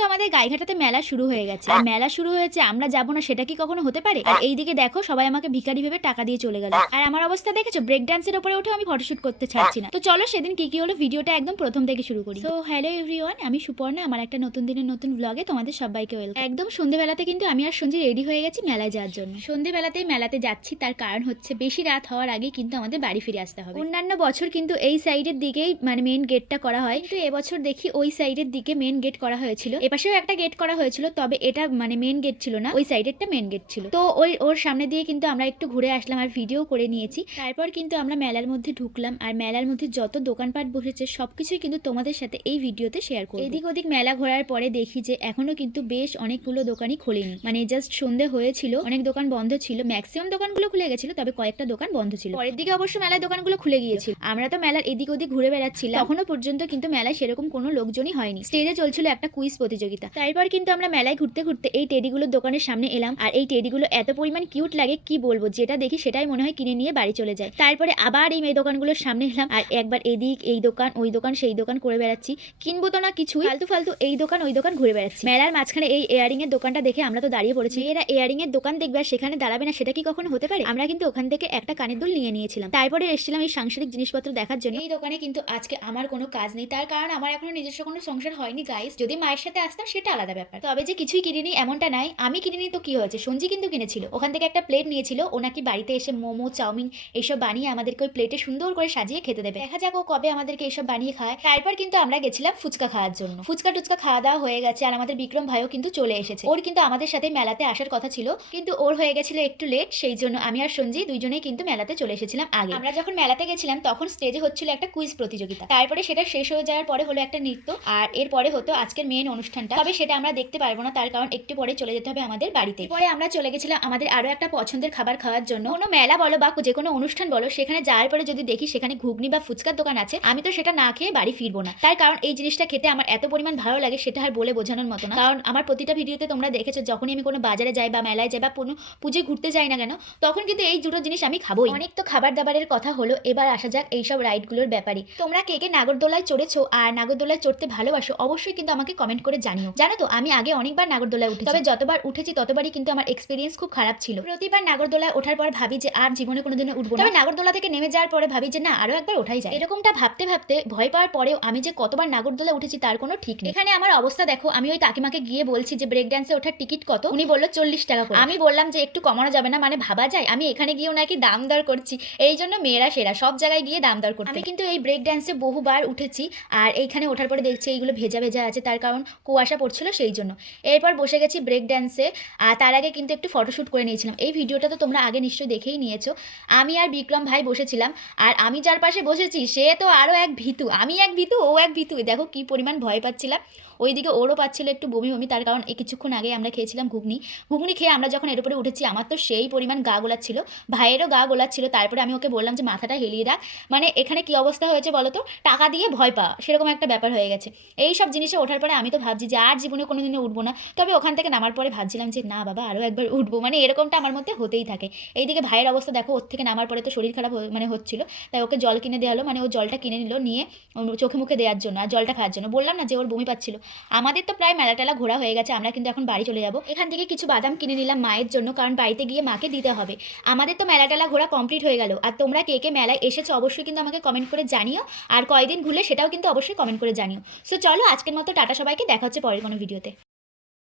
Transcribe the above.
কিন্তু আমাদের গাইঘাটাতে মেলা শুরু হয়ে গেছে। আর মেলা শুরু হয়েছে, আমরা যাব না, সেটা কি কখনো হতে পারে? আর এইদিকে দেখো, সবাই আমাকে ভিখারি ভেবে টাকা দিয়ে চলে গেল। আর আমার অবস্থা দেখেছ? ব্রেক ডান্সের উপরে উঠে আমি ফটোশুট করতে ছাড়ছি না। তো চলো সেদিন কি কি হলো ভিডিওটা একদম প্রথম থেকে শুরু করি। তো হ্যালো এভরিওয়ান আমি সুপর্ণা, আমার একটা নতুন দিনের নতুন ব্লগে তোমাদের সবাইকে ওয়েলকাম একদম সন্ধেবেলাতে কিন্তু আমি আর সঞ্জয় রেডি হয়ে গেছি মেলায় যাওয়ার জন্য। সন্ধ্যেবেলাতেই মেলাতে যাচ্ছি, তার কারণ হচ্ছে বেশি রাত হওয়ার আগে কিন্তু আমাদের বাড়ি ফিরে আসতে হবে। অন্যান্য বছর কিন্তু এই সাইডের দিকেই মানে মেন গেটটা করা হয়। কিন্তু এবছর দেখি ওই সাইডের দিকে মেন গেট করা হয়েছিল। এপাশেও একটা গেট করা হয়েছিল, তবে এটা মানে মেন গেট ছিল না, ওই সাইডেরটা মেন গেট ছিল। তো ওই ওর সামনে দিয়ে কিন্তু আমরা একটু ঘুরে আসলাম আর ভিডিও করে নিয়েছি। তারপর কিন্তু আমরা মেলার মধ্যে ঢুকলাম আর মেলার মধ্যে যত দোকানপাট বসেছে, সবকিছুই কিন্তু তোমাদের সাথে এই ভিডিওতে শেয়ার করব। এদিক ওদিক মেলা ঘোরার পরে দেখি যে এখনও কিন্তু বেশ অনেকগুলো দোকানই খোলেনি। মানে জাস্ট সন্ধে হয়েছিল, অনেক দোকান বন্ধ ছিল ম্যাক্সিমাম দোকানগুলো খুলে গেছিল, তবে কয়েকটা দোকান বন্ধ ছিল। পরের দিকে অবশ্য মেলার দোকানগুলো খুলে গিয়েছিল। আমরা তো মেলার এদিক ওদিক ঘুরে বেড়াচ্ছিলাম। এখনও পর্যন্ত কিন্তু মেলায় সেরকম কোনো লোকজনই হয়নি। স্টেজে চলছিল একটা কুইজ প্রতিযোগিতা। তারপর কিন্তু আমরা মেলায় ঘুরতে ঘুরতে এই টেডিগুলোর দোকানের সামনে এলাম আর এই টেডিগুলো এত পরিমাণ কিউট লাগে, কি বলব? যেটা দেখি সেটাই মনে হয় কিনে নিয়ে বাড়ি চলে যায়। তারপরে আবার এই মেয়ে দোকানগুলোর সামনে এলাম আর একবার এদিক, এই দোকান, ওই দোকান, সেই দোকান করে বেড়াচ্ছি। কিনবো তো না কিছুই, ফালতু ফালতু এই দোকান, ওই দোকান ঘুরে বেড়াচ্ছি। মেলার মাঝখানে এই এয়ারিং এর দোকানটা দেখে আমরা তো দাঁড়িয়ে পড়েছি। এরা এয়ারিং এর দোকান দেখবে আর সেখানে দাঁড়াবে না, সেটা কি কখনো হতে পারে? আমরা কিন্তু ওখান থেকে একটা কানের দুল নিয়ে নিয়েছিলাম। তারপরে এসেছিলাম এই সাংসারিক জিনিসপত্র দেখার জন্য। এই দোকানে কিন্তু আজকে আমার কোনো কাজ নেই। তার কারণ আমার এখনও নিজস্ব কোনো সংসার হয়নি গাইস যদি মায়ের সাথে আসতাম সেটা আলাদা ব্যাপার। তবে যে কিছুই কিনিনি এমনটা নাই। আমি কিনিনি তো কি হয়েছে? সঞ্জি কিন্তু কিনেছিল। ওখান থেকে একটা প্লেট নিয়েছিল। ও নাকি বাড়িতে এসে মোমো, চাউমিন এইসব বানিয়ে আমাদেরকে ওই প্লেটে সুন্দর করে সাজিয়ে খেতে দেবে। দেখা যাক ও কবে আমাদেরকে এইসব বানিয়ে খায়। তারপর কিন্তু আমরা গেছিলাম ফুচকা খাওয়ার জন্য। ফুচকা টুচকা খাওয়া দাওয়া হয়ে গেছে আর আমাদের বিক্রম ভাইও কিন্তু চলে এসেছে। ওর কিন্তু আমাদের সাথে মেলাতে আসার কথা ছিল। কিন্তু ওর হয়ে গেছিল একটু লেট সেই জন্য আমি আর সঞ্জি দুইজনেই কিন্তু মেলাতে চলে এসেছিলাম আগে। আমরা যখন মেলাতে গেছিলাম, তখন স্টেজে হচ্ছিল একটা কুইজ প্রতিযোগিতা। তারপরে সেটা শেষ হয়ে যাওয়ার পরে হলো একটা নৃত্য। আর এরপরে হতো আজকের মেন অনুষ্ঠানটা তবে সেটা আমরা দেখতে পারব না, তার কারণ একটু পরে চলে যেতে হবে আমাদের বাড়িতে। পরে আমরা চলে গেছিলাম আমাদের আরও একটা পছন্দের খাবার খাওয়ার জন্য। কোনো মেলা বলো বা যে কোনো অনুষ্ঠান বলো, সেখানে যাওয়ার পরে যদি দেখি সেখানে ঘুগনি বা ফুচকার দোকান আছে, আমি তো সেটা না খেয়ে বাড়ি ফিরবো না। তার কারণ এই জিনিসটা খেতে আমার এত পরিমাণ ভালো লাগে, সেটা আর বলে বোঝানোর মতো না। কারণ আমার প্রতিটা ভিডিওতে তোমরা দেখেছ, যখনই আমি কোনো বাজারে যাই বা মেলায় যাই বা কোনো পুজোয় ঘুরতে যাই না কেন, তখন কিন্তু এই দুটো জিনিস আমি খাবোই। অনেক তো খাবার দাবারের কথা হলো, এবার আসা যাক এইসব রাইডগুলোর ব্যাপারে। তোমরা কে কে নাগরদোলায় চড়েছো আর নাগরদোলায় চড়তে ভালোবাসো, অবশ্যই কিন্তু আমাকে কমেন্ট করে জানিও। জানো তো আমি আগে অনেকবার নাগরদোলায় উঠেছি। তবে যতবার উঠেছি ততবারই কিন্তু আমার এক্সপিরিয়েন্স খুব খারাপ ছিল। প্রতিবার নাগরদোলায় ওঠার পর ভাবি যে আর জীবনে কোনোদিনও উঠবো তবে নাগরদোলা থেকে নেমে যাওয়ার পরে ভাবি যে না আরও একবার ওঠাই যায়। এরকমটা ভাবতে ভাবতে ভয় পাওয়ার পরেও আমি যে কতবার নাগরদোলা উঠেছি তার কোনো ঠিক নেই। এখানে আমার অবস্থা দেখো আমি ওই কাকিমাকে গিয়ে বলছি যে ব্রেক ডান্সে ওঠার টিকিট কত? উনি বলল চল্লিশ টাকা করে। আমি বললাম যে একটু কমানো যাবে না মানে ভাবা যায়? আমি এখানে গিয়েও নাকি দাম দর করছি। এই জন্য মেয়েরা সেরা সব জায়গায় গিয়ে দাম দর করতে। আমি কিন্তু এই ব্রেক ডান্সে বহুবার উঠেছি আর এইখানে ওঠার পরে দেখছি এইগুলো ভেজা ভেজা আছে তার কারণ কুয়াশা পড়ছিল সেই জন্য। এরপর বসে গেছি ব্রেক ড্যান্সে আর তার আগে কিন্তু একটু ফটোশ্যুট করে নিয়েছিলাম। এই ভিডিওটা তো তোমরা আগে নিশ্চয়ই দেখেই নিয়েছো। আমি আর বিক্রম ভাই বসেছিলাম, আর আমি যার পাশে বসেছি, সে তো আরও এক ভীতু। আমি এক ভীতু, ও এক ভীতু। দেখো কি পরিমাণ ভয় পাচ্ছিলাম। ওইদিকে ওরও পাচ্ছিল একটু বমি বমি তার কারণ এই কিছুক্ষণ আগে আমরা খেয়েছিলাম ঘুগনি। ঘুগনি খেয়ে আমরা যখন এর উপরে উঠেছি, আমার তো সেই পরিমাণ গা গোলাচ্ছিল। ভাইয়েরও গা গোলাচ্ছিল, তারপরে আমি ওকে বললাম যে, মাথাটা হেলিয়ে রাখ মানে এখানে কি অবস্থা হয়েছে বলো তো? টাকা দিয়ে ভয় পাওয়া, সেরকম একটা ব্যাপার হয়ে গেছে। এই সব জিনিসে ওঠার পরে আমি তো ভাবছি যে আর জীবনে কোনো দিনে উঠবো না। তবে ওখান থেকে নামার পরে ভাবছিলাম যে, না বাবা আরও একবার উঠবো। মানে এরকমটা আমার মধ্যে হতেই থাকে। এইদিকে ভাইয়ের অবস্থা দেখো, ওর থেকে নামার পরে তো শরীর খারাপ মানে হচ্ছিল। তাই ওকে জল কিনে দেওয়া হলো মানে ও জলটা কিনে নিল নিয়ে চোখে মুখে দেওয়ার জন্য আর জলটা খাওয়ার জন্য। বললাম না যে, ওর বমি পাচ্ছিল। আমাদের তো প্রায় মেলা টেলা ঘোরা হয়ে গেছে, আমরা কিন্তু এখন বাড়ি চলে যাব। এখান থেকে কিছু বাদাম কিনে নিলাম মায়ের জন্য, কারণ বাড়িতে গিয়ে মাকে দিতে হবে। আমাদের তো মেলা টেলা ঘোরা কমপ্লিট হয়ে গেল। আর তোমরা কে কে মেলায় এসেছ অবশ্যই কিন্তু আমাকে কমেন্ট করে জানিও। আর কয়দিন ঘুরলে সেটাও কিন্তু অবশ্যই কমেন্ট করে জানিও। সো চলো, আজকের মতো টাটা সবাইকে, দেখা হচ্ছে পরের কোনো ভিডিওতে।